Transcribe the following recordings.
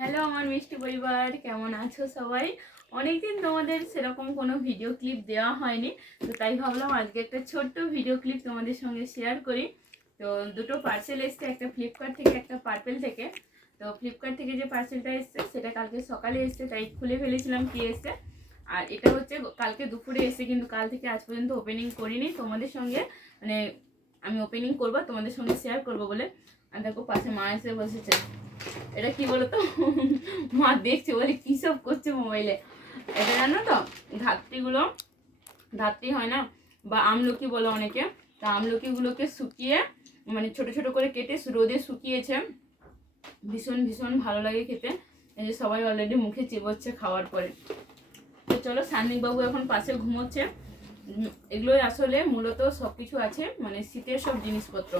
Hello আমার মিষ্টি পরিবার, কেমন আছো সবাই? অনেকদিন তোমাদের সেরকম কোনো ভিডিও ক্লিপ দেওয়া হয়নি, তো তাই ভাবলাম আজকে একটা ছোট্ট ভিডিও ক্লিপ তোমাদের সঙ্গে শেয়ার করি। তো দুটো পার্সেল এসছে, একটা ফ্লিপকার্ট থেকে, একটা পার্পেল থেকে। তো ফ্লিপকার্ট থেকে যে পার্সেলটা এসছে, সেটা কালকে সকালে এসছে, তাই খুলে ফেলেছিলাম কি এসছে। আর এটা হচ্ছে কালকে দুপুরে এসে কিন্তু কাল থেকে আজ পর্যন্ত ওপেনিং করিনি, তোমাদের সঙ্গে মানে আমি ওপেনিং করব, তোমাদের সঙ্গে শেয়ার করব বলে। আর দেখো পাশে মা এসে বসেছে। এটা কি বলতো? মা দেখছে বলে, কী সব করছে মোবাইলে? এটা জানো তো, ধাত্রীগুলো, ধাত্রী হয় না, বা আমলকি বলে অনেকে, তা আমলকিগুলোকে শুকিয়ে মানে ছোট ছোট করে কেটে রোদে শুকিয়েছে। ভীষণ ভীষণ ভালো লাগে খেতে। এই যে সবাই অলরেডি মুখে চিবোচ্ছে খাওয়ার পরে। তো চলো, সান্নিকবাবু এখন পাশে ঘুমোচ্ছে। এগুলোই আসলে মূলত সব কিছু আছে মানে শীতের সব জিনিসপত্র।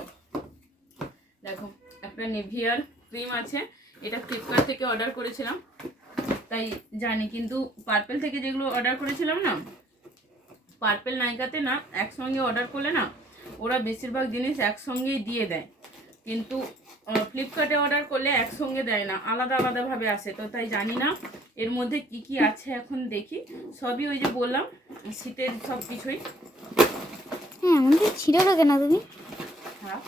দেখো, একটা নেভিয়ার ক্রিম আছে। এটা ফ্লিপকার্ট থেকে অর্ডার করেছিলাম। তাই জানি কিন্তু পার্পেল থেকে যেগুলো অর্ডার করেছিলাম না পার্পেল নাইকাতে না একসঙ্গে অর্ডার করলে না ওরা বেশিরভাগ জিনিস একসঙ্গেই দিয়ে দেয়। কিন্তু ফ্লিপকার্টে অর্ডার করলে একসঙ্গে দেয় না আলাদা আলাদাভাবে আসে। তো তাই জানি না এর মধ্যে কি কি আছে এখন দেখি। সবই ওই যে বললাম শীতের সব কিছুই হ্যাঁ আমাদের ছিল না কেন তুমি? হ্যাঁ।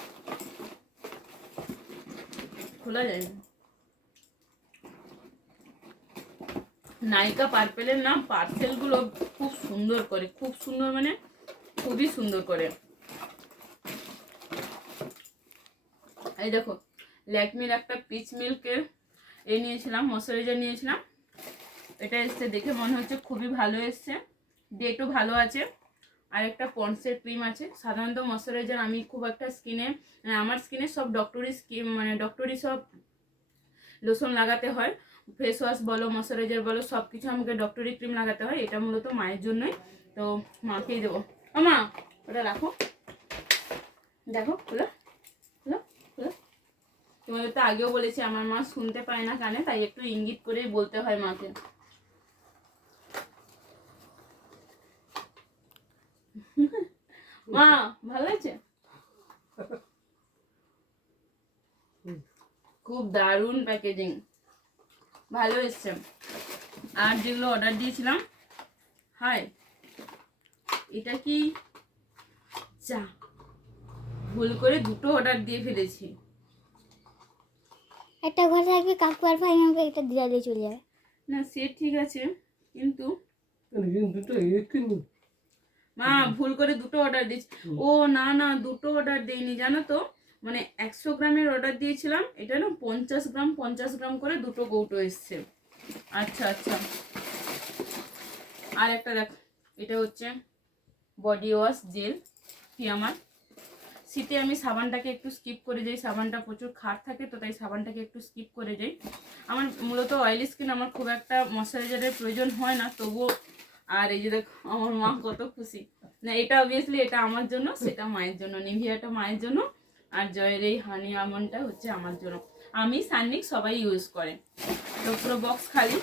খোলা যায় না। নায়িকা পার্পেলের নাম পার্সেলগুলো খুব সুন্দর করে, খুব সুন্দর মানে খুবই সুন্দর করে। এই দেখো ল্যাকমির একটা পিচ মিল্কের এ নিয়েছিলাম, ময়শ্চারাইজার নিয়েছিলাম। এটা এসছে দেখে মনে হচ্ছে খুবই ভালো এসছে। ডেটও ভালো আছে। আর একটা পন্সের ক্রিম আছে। সাধারণত ময়শ্চারাইজার আমি খুব একটা স্কিনে আমার স্কিনে সব ডক্টরি স্কিম মানে ডক্টরি সব লোশন লাগাতে হয়। ফেস ওয়াশ বলো ময়শ্চারাইজার বলো সব কিছু আমাকে ডক্টরি ক্রিম লাগাতে হয়। এটা মূলত মায়ের জন্যই। তো মাকেই দেবো। ও মা, ওটা রাখো। দেখো, খোলো খোলো খোলো। তোমাদের তো আগেও বলেছি, আমার মা শুনতে পায় না কানে, তাই একটু ইঙ্গিত করেই বলতে হয় মাকে। মা ভালো আছে খুব দারুণ প্যাকেজিং ভালো এসছে। আর যেগুলো অর্ডার দিয়েছিলাম হাই এটা কি? চা ভুল করে দুটো অর্ডার দিয়ে ফেলেছি। একটা ঘর থাকবে কাকু আর ভাই আমাকে একটা দিয়ে দিয়ে চলে যাবে। না সে ঠিক আছে কিন্তু দুটো একটু মা ভুল করে দুটো অর্ডার দিয়েছি। ও না না দুটো অর্ডার দেইনি জানো তো? মানে একশো গ্রামের অর্ডার দিয়েছিলাম এটা না পঞ্চাশ গ্রাম পঞ্চাশ গ্রাম করে দুটো কৌটো এসছে। আচ্ছা আচ্ছা। আর একটা দেখ এটা হচ্ছে বডি ওয়াশ জেল ফিয়ামার শীতে আমি সাবানটাকে একটু স্কিপ করে যাই সাবানটা প্রচুর খাট থাকে তো তাই সাবানটাকে একটু স্কিপ করে যাই। আমার মূলত অয়েলি স্কিন আমার খুব একটা ময়শ্চারাইজারের প্রয়োজন হয় না তবুও আর এই যে দেখো, আমার মা কত খুশি। না, এটা অবভিয়াসলি এটা আমার জন্য, সেটা মায়ের জন্য, নিভিয়াটা মায়ের জন্য, আর জয়ের এই হানি আমনটা হচ্ছে আমার জন্য। আমি সান্নিক সবাই ইউজ করে। তো পুরো বক্স খালি।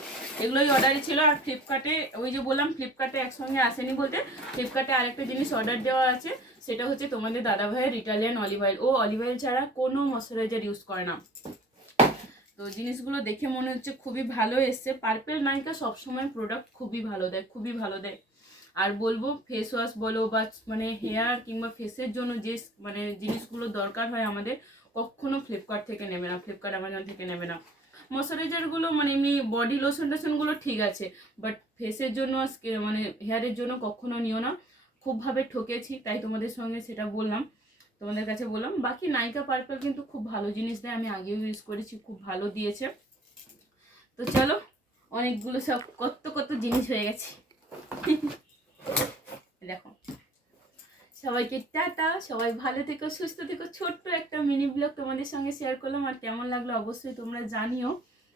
এগুলোই অর্ডারে ছিল, আর ফ্লিপকার্টে ওই যে বললাম ফ্লিপকার্টে একসঙ্গে আসেনি বলতে ফ্লিপকার্টে আরেকটা জিনিস অর্ডার দেওয়া আছে, সেটা হচ্ছে তোমাদের দাদা ভাইয়ের রিটালিয়ান অলিভ অয়েল ও অলিভ অয়েল ছাড়া কোনো ময়শ্চারাইজার ইউজ করে না। তো জিনিসগুলো দেখে মনে হচ্ছে খুবই ভালো এসছে। পার্পেল নাইকা সবসময় প্রোডাক্ট খুবই ভালো দেয়, খুবই ভালো দেয়। আর বলব ফেস ওয়াশ বলো বা মানে হেয়ার কিংবা ফেসের জন্য যে মানে জিনিসগুলো দরকার হয় আমাদের, কখনো ফ্লিপকার্ট থেকে নেবে না ফ্লিপকার্ট অ্যামাজন থেকে নেবে না। ময়শ্চারাইজারগুলো মানে এমনি বডি লোশন টোশনগুলো ঠিক আছে বাট ফেসের জন্য মানে হেয়ারের জন্য কখনো নিও না। খুবভাবে ঠকেছি, তাই তোমাদের সঙ্গে সেটা বললাম। তোমাদের কাছে বললাম। বাকি নাইকা পার্পল কিন্তু খুব ভালো জিনিস দেয়, আমি আগেও ইউজ করেছি, খুব ভালো দিয়েছে। তো চলো, অনেকগুলো সব কত কত জিনিস হয়ে গেছে। দেখো, সবাইকে টাটা, সবাই ভালো থেকো, সুস্থ থেকো। ছোট্ট একটা মিনি ব্লগ তোমাদের সঙ্গে শেয়ার করলাম, আর কেমন লাগল অবশ্যই তোমরা জানিও।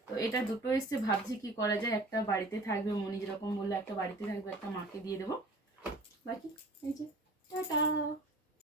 তো এটা দুটো এসছে, ভাবছি কি করা যায়, একটা বাড়িতে থাকবে মনি যেরকম বলল, একটা বাড়িতে থাকবে, একটা মাকে দিয়ে দেবো। বাকি, এই যে, টাটা।